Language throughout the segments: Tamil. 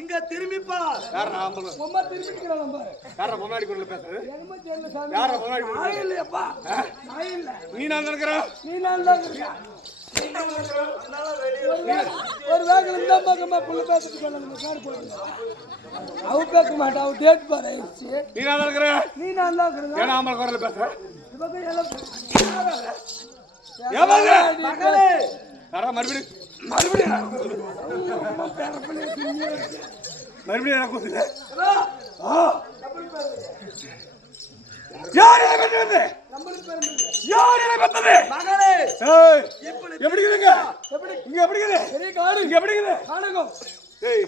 இங்க திரும்பிப்பா. யார நாம பொம்மை திரும்பிக்கிறான் பாரு. யார பொம்மாடி குரல்ல பேசுறது? என்னமோ தெரியல சாமி. யார பொம்மாடி குரல்? நான் இல்லப்பா. நான் இல்ல. நீ நான் நினைக்கிற? நீ நான் தான் இருக்க. ஒரு வேகல இந்த பக்கமா புள்ள பேசிட்டு போன நம்ம கார் போடுங்க. அவ பேச மாட்டா. அவ டேட் பாரு. நீ நான் நினைக்கிற? நீ நான் தான் இருக்கற. ஏன் நாம குரல்ல பேசுற? இவங்க எல்லாம் ஏவாங்க மகளே. யாரா மறுபடியும் என்ன கூத்துது? யார் என்ன பெத்தது? யார் என்ன பெத்தது? மகளே. ஏய் எப்படி இருக்குங்க? இங்க எப்படி இருக்குது? பெரிய காடு. இங்க எப்படி இருக்குது? காடுங்க. ஏய்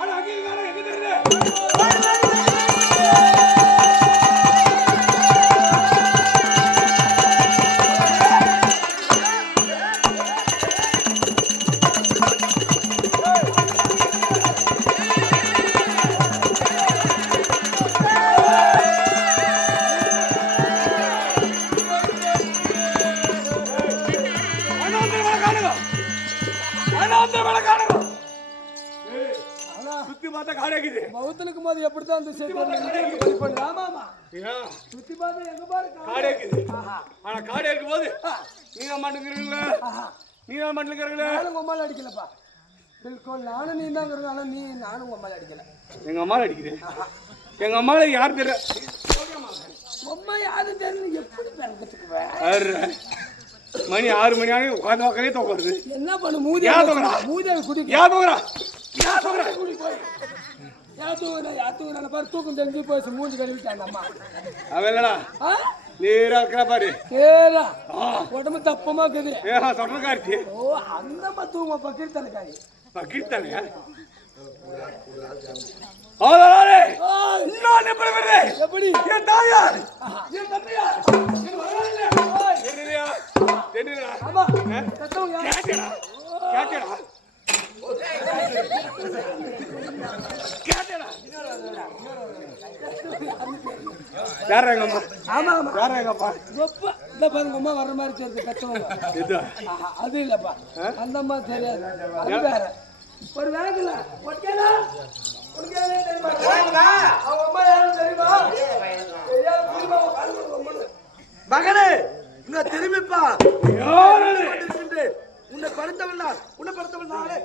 அட அங்க இருக்கானே எங்க தெரியுது? மவுத்தலுக்கு போது எப்படிதான் அந்த சேர்த்து பண்ணு. ஆமாமா சுத்தி பார்த்து எங்க பாரு காடே இருக்குது. ஆனா காடே இருக்கும் போது நீங்க மாட்டுக்கிறீங்களா? நீங்க மாட்டுக்கிறீங்களா? நானும் உம்மால அடிக்கலப்பா. பில்குல் நானும் நீ தான் இருக்கணும். ஆனா நீ நானும் உம்மால அடிக்கல. எங்க அம்மால அடிக்குது. எங்க அம்மால யார் தெரியல. உம்மா யாரு தெரியல. எப்படி பேரத்துக்குவேன்? மணி 6 மணி ஆனே உட்கார்ந்து உட்காரே தூக்குறது. என்ன பண்ணு மூதியா மூதியா குடி. யா தூக்குறா. யா தூக்குறா. குடி போய். யாத்துவன பாரு தூக்கம் தெரிஞ்சு போய் மூஞ்சி கழுவிட்டாங்க அம்மா. அவங்களா நேரா இருக்கற பாரு. நேரா உடம்பு தப்பமா இருக்குது. சொன்னகார்த்தி. ஓ அந்த மத்துவமா பக்கிர்த்தனகாரி. பக்கிர்த்தனயா? ஆளே. நான் எப்படி வரே? எப்படி? என் தாயார். என் தம்பியார். என் மகனே. என்னடியா? என்னடா? ஆமா. கட்டவும் யா. கேட்டடா. கேட்டடா. யாரா எங்க அம்மா? ஆமா ஆமா. யாரா எங்க அப்பா? அப்பா இந்த பாருங்க அம்மா வர்ற மாதிரி தெரியுது கட்டவங்க. இது. அது இல்லப்பா. அந்த அம்மா தெரியாது. அது வேற. ஒரு வேகல. ஒட்டேடா. உனக்கே தெரியுமா? வேகடா. அவ அம்மா யாரு தெரியுமா? ஐயா புரியுமா கால் மகனே இங்க திரும்பிப்பா. யாரு? உன்னை படுத்தவன் நான். உன்னை படுத்தவன் நானே.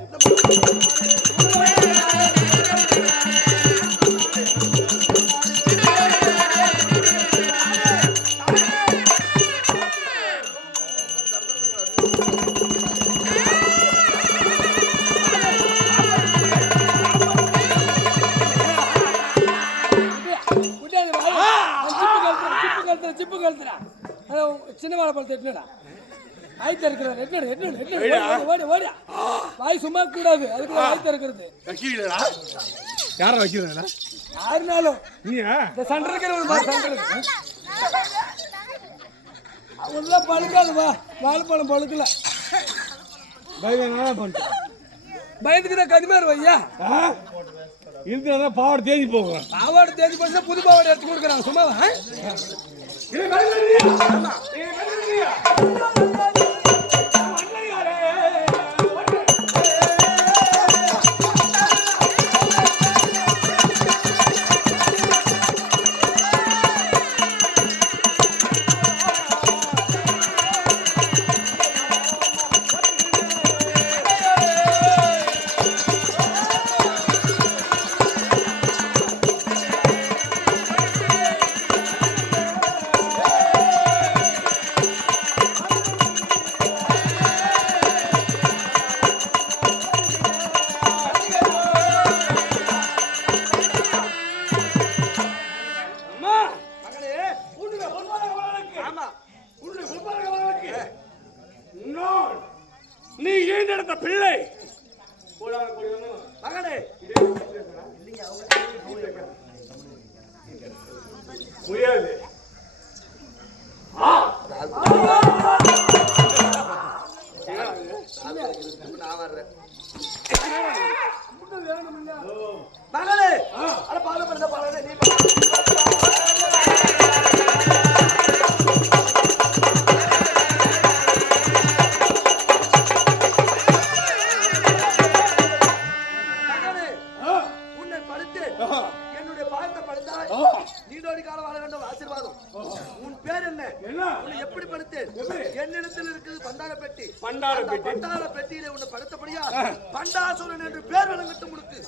சிப்பு கழுத்துறா. சின்ன வாழை பழத்தை எட்டுடா. ஆயத்த இருக்கிறார். எட்டு ஓடியா. வாய் சும்மா கூடாது. அதுக்கு ஆயத்த இருக்கிறது. வைக்கிறீங்களா? யாரை வைக்கிறீங்களா? யாருனாலும் நீயா? இந்த சண்டை இருக்கிற ஒரு மாதிரி சண்டை இருக்கு. உள்ள பழுக்காது வா. வாழைப்பழம் பழுக்கல. பயத்துக்கு தான் கதிமாரு வையா. இருக்கிறதா பாவாடை தேடி போகும். பாவாடை தேடி போச்சுன்னா புது பாவாடை எடுத்து கொடுக்குறாங்க. சும்மாவா? நீ ஏன் நடத்த பிள்ளை மகனே முடியாது. மகளே அட பாலப்படுத்த பாலனே நீ என்னுடைய பாதத்தை படைத்தாய் நீடோடி காலம் வாழ வேண்டும் ஆசீர்வாதம். உன் பேர் என்ன? உன்னை எப்படி படுத்தேன்? என்னிடத்தில் இருக்குது பண்டார பெட்டி. பண்டார பெட்டியிலே உன்னை படுத்தபடியா பண்டாசுரன் என்று பேர் வழங்கட்டும் உனக்கு.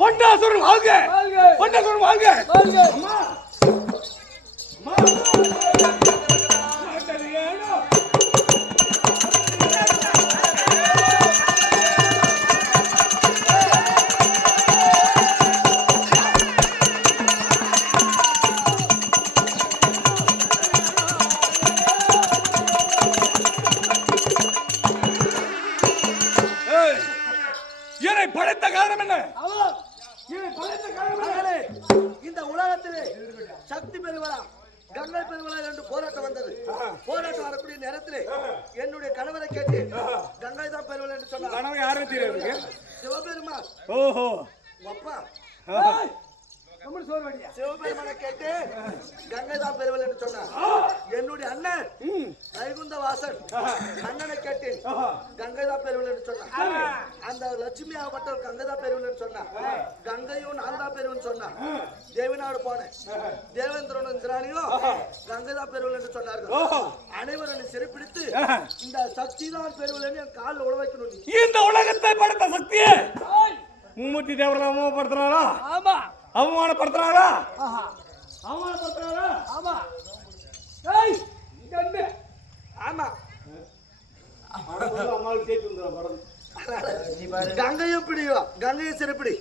பொண்டாசுரன் வாழ்க! பொண்டாசுரன் வாழ்க! அம்மா அம்மா என்னை படைத்த காரணம் என்ன? இந்த உலகத்திலே சக்தி பெருவலா கங்கை பெருவலா என்று போராட்டம் வந்தது. போராட்டம் வரக்கூடிய நேரத்திலே என்னுடைய கணவரை கேட்டு கங்கை தான் பெருவலா என்று சொன்னார். கணவன் யாரும் தெரியாது. சிவபெருமான். ஓஹோ அப்பா சிவபெருமானை கேட்டு கங்கை தான் பெருவலா என்று சொன்னார். என்னுடைய அண்ணன் வைகுந்த வாசன் அண்ணனை கேட்டு கங்கை தான் பெருவலா என்று சொன்னார். அந்த லட்சுமி ஆகப்பட்ட கங்கை தான் பெருவலா என்று சொன்னார். கங்கையும் நான் தான் பெருவன் சொன்னார். தேவநாடு போனேன். தேவேந்திரனும் இந்திராணியும் கங்கை தான் பெருவலா என்று சொன்னார்கள். அனைவரும் சிறைப்பிடித்து இந்த சக்தி தான் பெருவலா என் காலில் உழ வைக்கணும். இந்த உலகத்தை படைத்த சக்தியே மும்மூர்த்தி தேவரை அவமானப்படுத்துறாரா? ஆமா. அவமானப்படுத்துறாரா? அவமானப்படுத்துறாரா? ஆமா. ஆமா. கங்கையும் பிடிவா, கங்கையை சிறப்பிடி,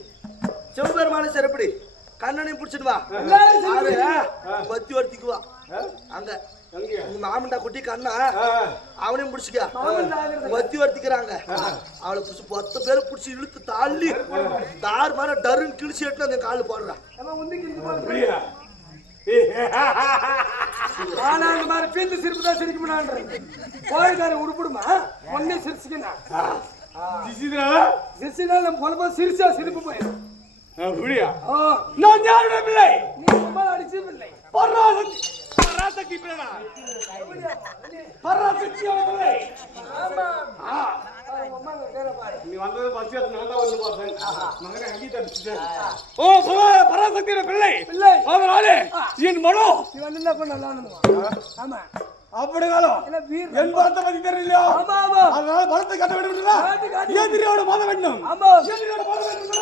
சிவபெருமான சிறப்பிடி, கண்ணனையும் பிடிச்சிட்டு வா. பத்தி வர்த்திக்குவா அங்க மாமண்டா குட்டி கண்ணா அவனையும் பிடிச்சிக்க பத்தி வர்த்திக்கிறாங்க. அவளை பிடிச்சி 10 பேரை பிடிச்சி இழுத்து தாள்ளி தார் மாதிரி டருன்னு கிழிச்சு எட்டு அந்த காலில் போடுறான். ஆனா அந்த மாதிரி பீத்து சிரிப்பு தான் சிரிக்க முடியாது. கோயில்காரன் உருப்பிடுமா ஒன்னே சிரிச்சுக்கணும். சிரிச்சுனா நம்ம பொலப்பா சிரிச்சா சிரிப்பு போயிடும். அப்படியா? நான் யாருடைய பிள்ளை? நீ ரொம்ப அடிச்சு பிள்ளை. பராசக்தி பிள்ளை. பராசக்தி பிள்ளை. ஆமா. நீ வந்தது பஸ் நான் தான் வந்து பார்த்தேன். மகனே அங்கி தப்பிச்சிட்டேன். ஓ பராசக்தி பிள்ளை. பிள்ளை. அதனாலே என் மனோ நீ வந்து என்ன பண்ண நல்லா இருந்தோம். ஆமா. அப்படி காலம் என் பலத்தை பத்தி தெரியலையா? ஆமா ஆமா. அதனால பலத்தை கட்ட வேண்டும்ல. எதிரியோட மோத வேண்டும். ஆமா. எதிரியோட மோத வேண்டும்.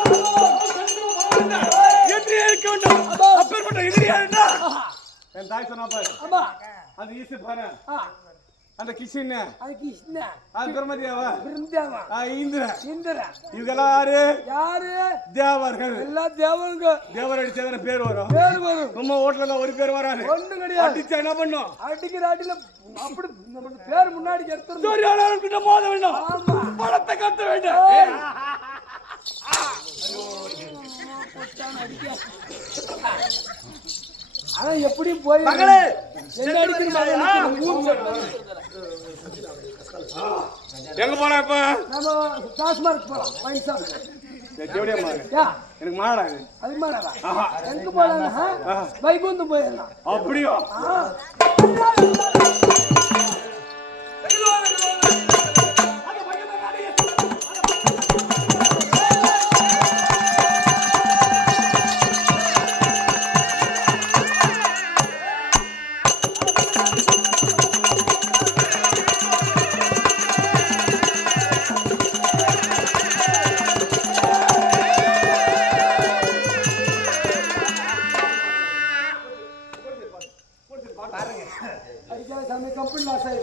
எதிரி இருக்க வேண்டும். அப்பேற்பட்ட எதிரியா இருந்தா என் தாய் சொன்னா பாரு. ஆமா. அது ஈசு பாரு. அந்த கிருஷ்ண அது கிருஷ்ண அது பிரம்மதேவா பிரம்மதேவா இந்திர இவங்கெல்லாம் யாரு? யாரு? தேவர்கள். எல்லா தேவருங்க. தேவர் அடிச்சா பேர் வரும். நம்ம ஓட்டல ஒரு பேர் வராது. ஒண்ணு கிடையாது. அடிச்சா என்ன பண்ணும்? அடிக்கிற அடியில அப்படி நம்ம பேர் முன்னாடி எடுத்துறோம். சூரியனாளர்கிட்ட மோத வேண்டும். ஆமா. பணத்தை கட்ட வேண்டும். அதான் எப்படியும் போய் மகளே என்ன அடிக்கணும்? எங்க போனா இப்ப? நம்ம டாஸ்மார்க் போலாம். Wine shop. எனக்கு மாடா அது மாடா எங்க போலாம்? வைகுந்தம் போயிடலாம். அப்படியோ?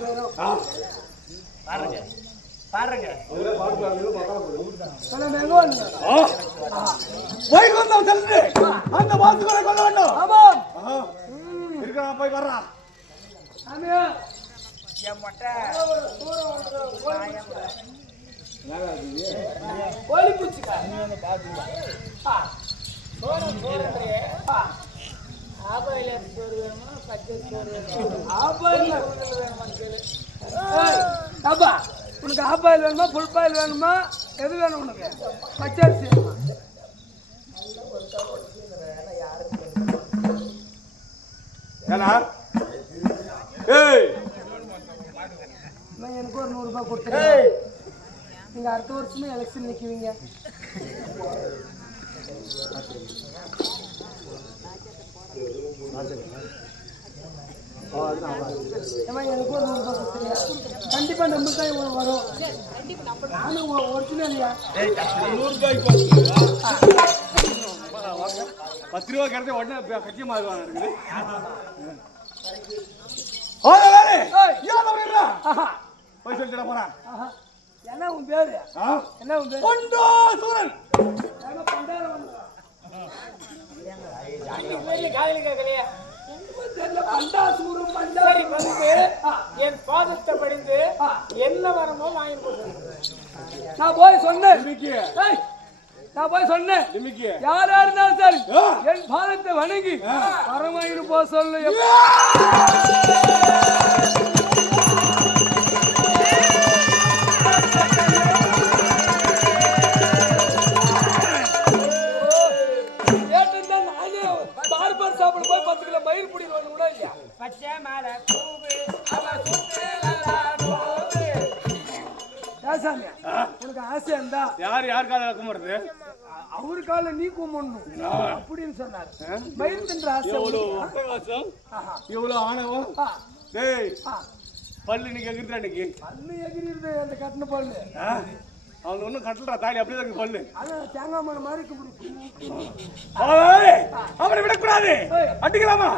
பேரும் பாருங்க எல்லாம் எங்க வந்து வைகுந்தம் சென்று அந்த வாசுகளை கொல்ல வேண்டும். ஆமாம் இருக்கான் போய் வர்றான். சாமியா என் மொட்டை கோழி பூச்சிக்கா உனக்கு ஆப்பாயில் வேணுமா ஃபுல் பாயில் வேணுமா எது வேணும் உனக்கு பச்சரிசி வேணுமா ஏன்னா ஏய் எனக்கு ஒரு 100 ரூபாய் கொடுத்துருங்க. நீங்க அடுத்த வருஷமே எலெக்ஷன் நிக்குவீங்க. எனக்கு ஒரு 100 ரூபாய் கொடுத்துருங்க. கண்டிப்பா நம்ம தான் வரும். நானும் ஒரிஜினல்யா 100 ரூபாய்க்கு 10 ரூபாய் கிடைச்ச உடனே கட்சி மாறுவாங்க இருக்குது. போய் சொல்லிட்டு போறான். என்ன உன் பேரு? என்ன உன் பேரு? பண்டா சூரன். என் பாதத்தை படிந்து என்ன வரமோ வாங்கி நான் போய் சொன்னேன். நான் போய் சொன்னேன் யாரா இருந்தாலும் சரி என் பாதத்தை வணங்கி வரமாயிரு போ சொல்லு. பார்பர் சாப்பிட போய் 10 கிலோ மயில் புடி கூட இல்லையா பச்சை மாலை உனக்கு ஆசை இருந்தா யார் கால கும்பிடுறது அவரு கால நீ கும்பிடணும் அப்படின்னு சொன்னாரு. மயில் தின்ற ஆசை இவ்வளவு ஆணவம். டேய் பல்லு நீ எகிரிட்டா இன்னைக்கு பல்லு எகிரிடுது அந்த கட்டின பல்லு. அவன் ஒன்னும் கட்டலடா தாலி அப்படியே தான் பல்லு. அதான் தேங்காய் மரம் மாதிரி கும்பிடு. அவரை விடக்கூடாது. அடிக்கலாமா?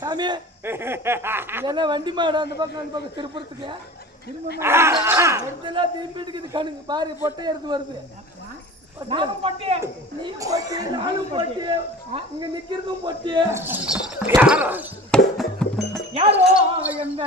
சாமி என்ன வண்டி மாடு அந்த பக்கம் திருப்புறத்துக்கு திரும்பிட்டு கணுங்க பாரு பொட்டை எடுத்து வருது. நீ பொட்டி நானும் பொட்டி இங்க நிக்கிறதும் பொட்டி. யாரோ எந்த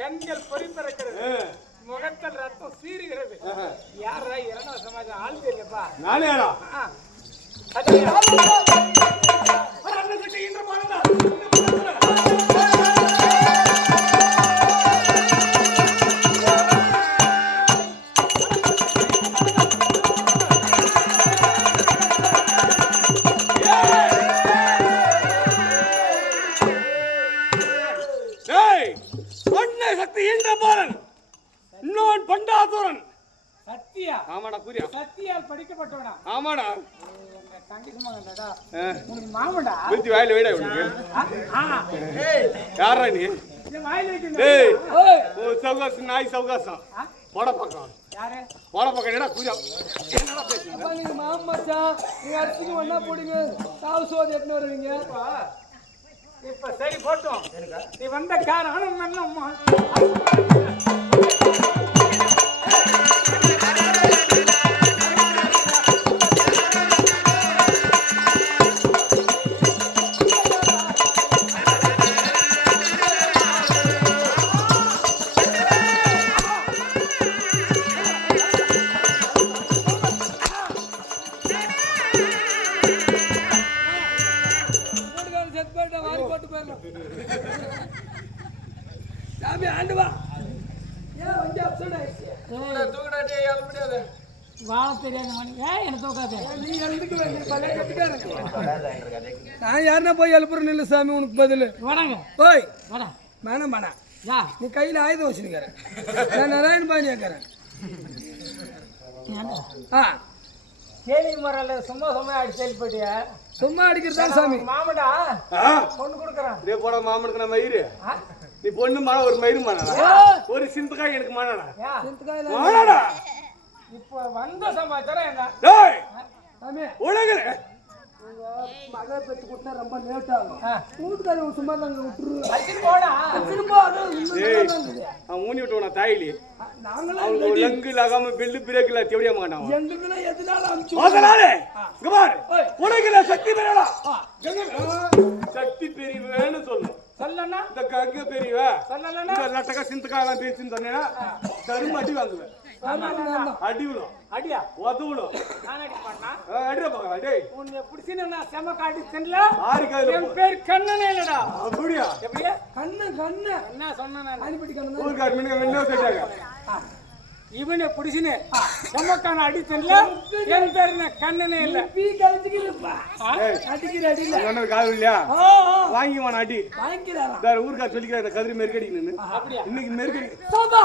கண்கள் பொறிப்பறக்கிறது, முகத்தில் ரத்தம் சீறுகிறது. யாரா இரண்டா சமாஜம் ஆள் தெரியப்பா. நானே யாரா? சத்தியா? ஆமாடா கூரியா. சத்தியால் படிக்கப்பட்டவனா? ஆமாடா. தங்கச்சி மகன்டா. உனக்கு மாமடா. விருத்தி வாயில வைடா உனக்கு. யாரா நீ? இந்த வாயில வைக்கணும். டேய் ஓ சௌகாசம் நாய் சௌகாசம். போட பக்கம். யாரே? போட பக்கம் என்னடா கூரியா. என்னடா பேசுறீங்க? அப்பா நீங்க மாமச்சா நீங்க அடிச்சுக்கு ஒண்ணா போடுங்க. சாவு சோதி எத்தனை வருவீங்க? இப்ப சரி போட்டோம். நீ வந்த காரணம் என்னம்மா? செத்து போயிட்டா வாரி போட்டு போயிடலாம். சாமி ஆண்டவா ஏன் வண்டி அப்சைட் ஆயிடுச்சு தூக்கிடாட்டே ஏற முடியாது வாழ தெரியாத மணி என்ன தூக்காது நீ எழுந்துக்க வேண்டிய பழைய கட்டிக்காரங்க நான் யாருன்னா போய் எழுப்புறேன் இல்லை சாமி உனக்கு பதில் வராங்க ஓய் வரா வேணாம் வேணாம் யா நீ கையில் ஆயுதம் வச்சுருக்கிறேன் நான் நாராயண பாணி கேட்கறேன் ஆ கேலி முறையில் சும்மா சும்மா அடி செயல்பட்டியா சும்மா அடிக்கிறதா சாமி மாமடா பொண்ணு கொடுக்குறான் இதே போட மாமனுக்கு நான் மயிறு நீ பொண்ணு மாட ஒரு மயிறு மாடா ஒரு சிந்துக்காய் எனக்கு மாடா மாடா இப்போ வந்த சமாச்சாரம் என்ன டேய் சாமி உலகல மகளை பெற்று கொடுத்தா ரொம்ப லேட் ஆகும் வீட்டுக்காரங்க சும்மா தாங்க விட்டுரு அடிச்சு போடா அவன் ஊனி விட்டுவனா தாயிலி நாங்களும் அவங்க லங்கு லகாம பெல்லு பிரேக்ல தெவடிய மாட்டான் எங்களுக்கு எதுனாலும் அனுப்பிச்சு அதனாலே இங்க பாரு உனக்கு சக்தி பெறடா சக்தி பெரியவேன்னு சொல்லு சொல்லனா இந்த கங்க பெரியவ சொல்லலனா இந்த லட்டக சிந்துக்காலாம் பேசின்னு சொன்னேனா தரும் அடி வாங்குவேன் அடி விடும் அடியா உதவுடும் நான் அடி பண்ணா அடியா பாக்கலாம் டேய் உன்னை பிடிச்சினா நான் செம காடி சென்ல ஆரிக்காது என் பேர் கண்ணனே இல்லடா அப்படியா எப்படியா கண்ணு என்ன சொன்ன நான் அனுப்பிட்டு கண்ணு ஊர்கார் மின்ன வெண்ணோ கேட்டாங்க இவனை பிடிச்சினே செமக்கான அடி சென்ல என் பேர் கண்ணனே இல்ல பீ கழிச்சுக்கிறப்பா அடிக்கிற அடியில சொன்னது காது இல்லையா வாங்கி வான அடி வாங்கிக்கிறாரா வேற ஊர்கார் சொல்லிக்கிற இந்த கதிரி மெருக்கடி நின்னு அப்படியா இன்னைக்கு மெருக்கடி சோபா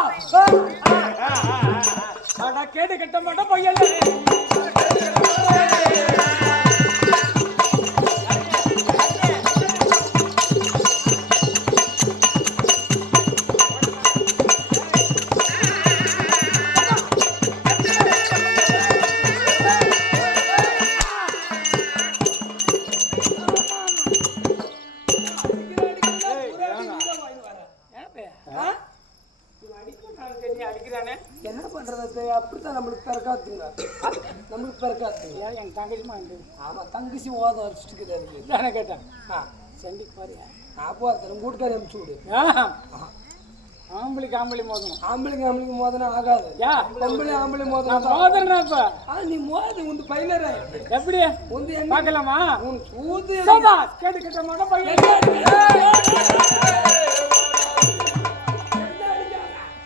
அட கேடு கட்ட மாட்டா பையல என்ன பண்றது அப்படித்தான் நம்மளுக்கு பிறக்காத்துங்க நம்மளுக்கு பிறக்காத்துங்க என் தங்கச்சிமா ஆமா தங்கச்சி ஓத வச்சுட்டு தானே கேட்டேன் சண்டிக்கு பாருயா நான் போறேன் வீட்டுக்காரி அனுப்பிச்சு விடு ஆம்பளைக்கு ஆம்பளை மோதணும் ஆம்பளைக்கு மோதனா ஆகாது யா ஆம்பளை மோதனா மோதனா இப்ப நீ மோது உண்டு பைலர் எப்படி உண்டு என்ன பார்க்கலாமா உன் சூது சோபா கேடு கட்ட மாட்டா பையன்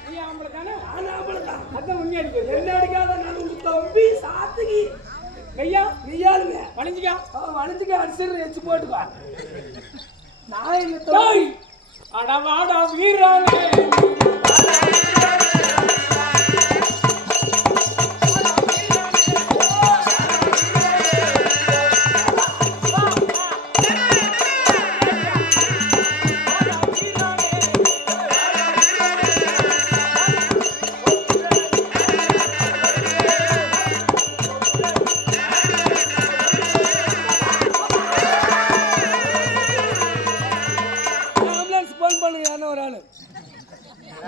நீ ஆம்பளை தானே நான் ஆம்பளைதான் அதான் உண்மை அடிக்கிறது என்ன அடிக்காத நான் உங்க தம்பி சாத்துகி ஐயா நீயாளுங்க வளைஞ்சிக்கா வளைஞ்சுக்க அடிச்சிரு எச்சு போட்டுக்கா நான் எங்க டேய் தம்பி அடவாடா வீரானே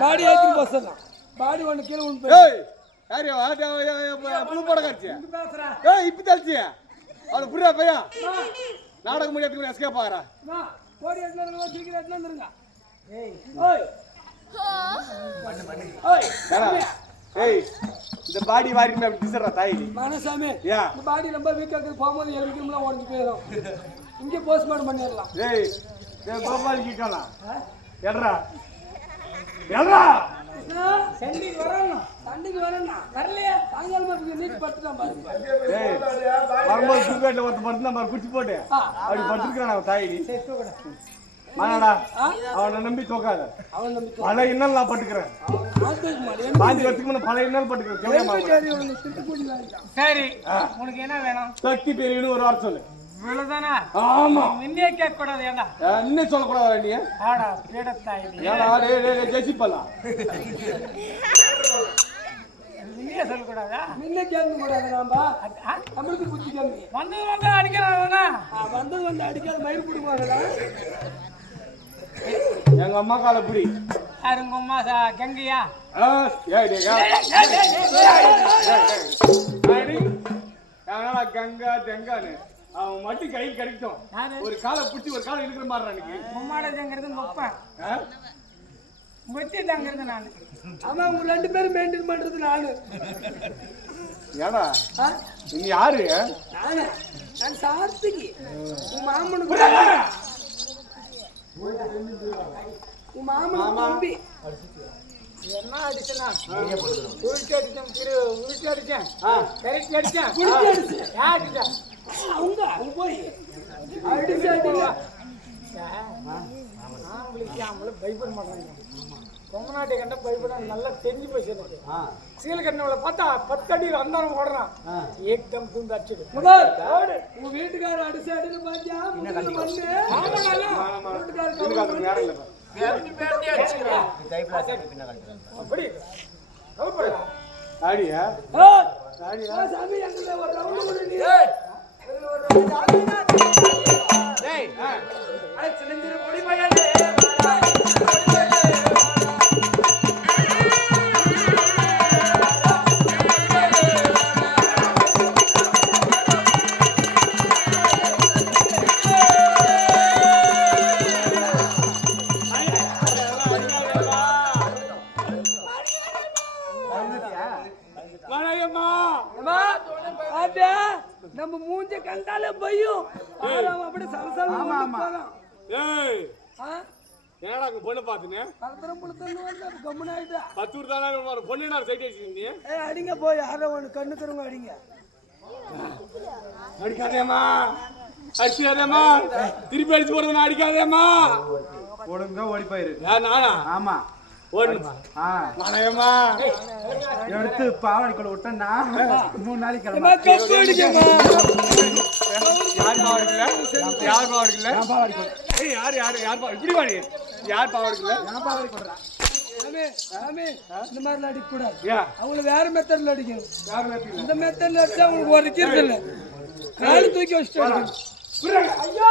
பாடி ஏத்தி போசலாம் பாடி ஒன்னு கீழ உன் ஏய் யாரு புளு போட கறிச்சு பேசுறா ஏய் இப்ப தள்ளிச்சு அது புரியா பையா நாடகம் முடியறதுக்கு எஸ்கேப் ஆகறா வா போடி எடுத்துறங்க சீக்கிரம் எடுத்துறங்க ஏய் ஓய் ஓய் ஏய் இந்த பாடி வாரிமே அப்படி திசறா தாயி மானசாமி யா இந்த பாடி ரொம்ப வீக்கா இருக்கு போகும்போது எலும்புலாம் உடைஞ்சு போயிடும் இங்கே போஸ்ட்மார்ட்டம் பண்ணிடலாம் ஏய் கோபால் கிட்டலாம் எட்ரா எட்ரா சண்டிக்கு வரணும் சண்டைக்கு வரேன்னா வரலையா சாயங்காலமா நீட்டு படுத்துட்டான் பாருங்க ஏய் வரும்போது சுகேட்ல ஒருத்த படுத்து நம்ம குச்சி போட்டு அப்படி படுத்துக்கிறான் அவன் தாயி மானாடா அவனை நம்பி தோக்காத அவன் நம்பி பல இன்னல் நான் பட்டுக்கிறேன் பாஞ்சு வருஷத்துக்கு முன்ன பல இன்னல் பட்டுக்கிறேன் சரி உனக்கு என்ன வேணும் சக்தி பெரியன்னு ஒரு வாரம் சொல்லு இவ்வளவுதானா ஆமா முன்னே கேட்க கூடாது ஏண்டா இன்னும் சொல்லக்கூடாதா நீ ஆடா பீடத்தாய் ஏடா ஜெசிப்பலாம் முன்னே சொல்லக்கூடாதா முன்ன கேட்க கூடாது நாம நம்மளுக்கு புத்தி கம்மி வந்து அடிக்கிறானா வந்து அடிக்காத மயிர் பிடிக்குவாங்களா எங்க அம்மா கால புடி யாரு உங்க அம்மா கங்கையா என்னடா கங்கா தெங்கான்னு அவன் மட்டும் கையில் கிடைக்கும் ஒரு காலை பிடிச்சி ஒரு காலை இருக்கிற மாதிரி எனக்கு உம்மாட தங்கிறது மொப்பேன் வெட்டி தங்கிறது நான் ஆமா உங்க ரெண்டு பேரும் மெயின்டைன் பண்றது நானு ஏடா நீ யாரு நானே நான் சார்த்திக்கு உன் மாமனுக்கு உன் மாமன் தம்பி என்ன அடிச்சனா உருட்டி அடிச்சேன் உருட்டி அடிச்சேன் கரெக்ட் அடிச்சேன் குடிச்சு அடிச்சு யார் அடிச்சா அவங்க போய் அடிச்சு அடிங்க அவங்கள பயப்பட மாட்டாங்க கொம்பநாட்டை கண்ட பயப்பட நல்லா தெரிஞ்சு போச்சு எனக்கு சீல கண்ணவளை பார்த்தா 10 அடியில் வந்தாலும் ஓடுறான் ஏக்தம் தூந்து அடிச்சுடு முதல் உங்க வீட்டுக்காரர் அடிச்சு அடிச்சு பாத்தியா அப்படி கவலைப்படா ஆடியா சாமி எங்க ஒரு ரவுண்ட் கூட நீ சின்னஞ்சிறு பொடி பையனே நம்ம மூஞ்ச கண்டாலே பையும் அப்படி சலசலம் போறான் ஏய் என்னடா அங்க பொண்ணு பாத்துனே பலத்தரம் புலத்தன்னு வந்து கம்முன்னு ஆயிட்டா 10 ஊர் தானே பொண்ணு நான் சைட் அடிச்சிருந்தீ அடிங்க போய் யாரோ ஒன்று கண்ணுக்கிறவங்க அடிங்க அடிக்காதேம்மா அடிக்காதேம்மா திருப்பி அடிச்சு போறதுனா அடிக்காதேம்மா ஒழுங்கா ஓடி போயிரு நானா ஆமா ஓடுமா நானேம்மா எடுத்து பாவாடிக்குள்ள விட்டேன்னா 3 நாளைக்கு அம்மா கப்பு அடிக்கமா யார் பாவாடிக்கல யார் பாவாடிக்கல நான் பாவாடிக்குள்ள ஏய் யார் இப்படி வாடி யார் பாவாடிக்கல நான் பாவாடிக்குள்ள சாமி சாமி இந்த மாதிரிலாம் அடிக்க கூடாது யா அவங்கள வேற மெத்தட்ல அடிக்கணும் யார் நேத்து இந்த மெத்தட்ல அடிச்சா அவங்களுக்கு ஒரு இருக்கிறது இல்லை காலு தூக்கி வச்சுட்டு அடிக்கணும். ஐயோ